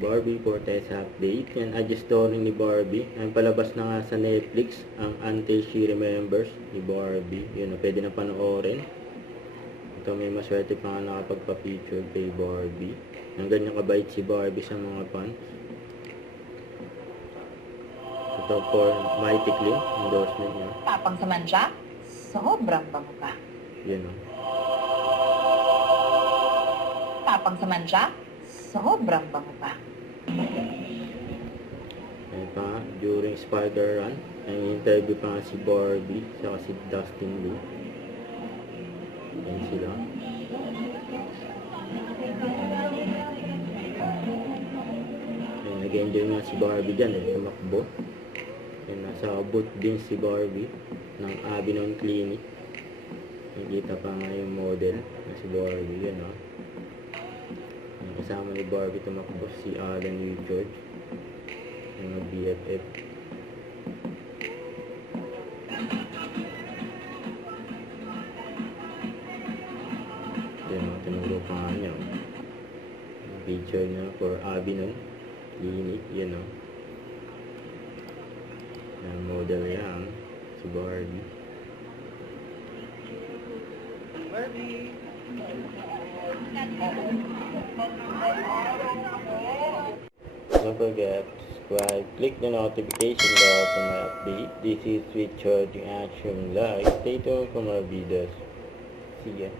Barbie Fortes update. Yan, adjust story ni Barbie. Ang palabas na nga sa Netflix, ang Until She Remembers ni Barbie. Yun, pwede na panoorin. Ito may maswerte pa nga nakapagpa-feature kay Barbie. Ang ganyan kabait si Barbie sa mga fans. Ito for Mighty Clean, endorsement niya. Tapang sa manja, sobrang bango pa. Yun o. Tapang sa manja, sobrang bango pa. Ayan pa nga, during Spider Run, ang interview pa nga si Barbie, saka si Dustin Lee. Ayan sila. Ayan, nag-enjoy nga si Barbie dyan tumakbo. Ayan, nasa booth din si Barbie ng Avinon Clinic. Nakikita pa nga yung model na si Barbie, yan o. Ayan, kasama ni Barbie tumakbo si Alan Richard, yung BFF. Yan, tinuro pa nga niya. Picture niya for Avinon Clinic, yan o. Yan, model yan, si Barbie. Don't forget to subscribe, click the notification bell for my update. This is Sweet Charging Action Live. Stay tuned for more videos. See ya.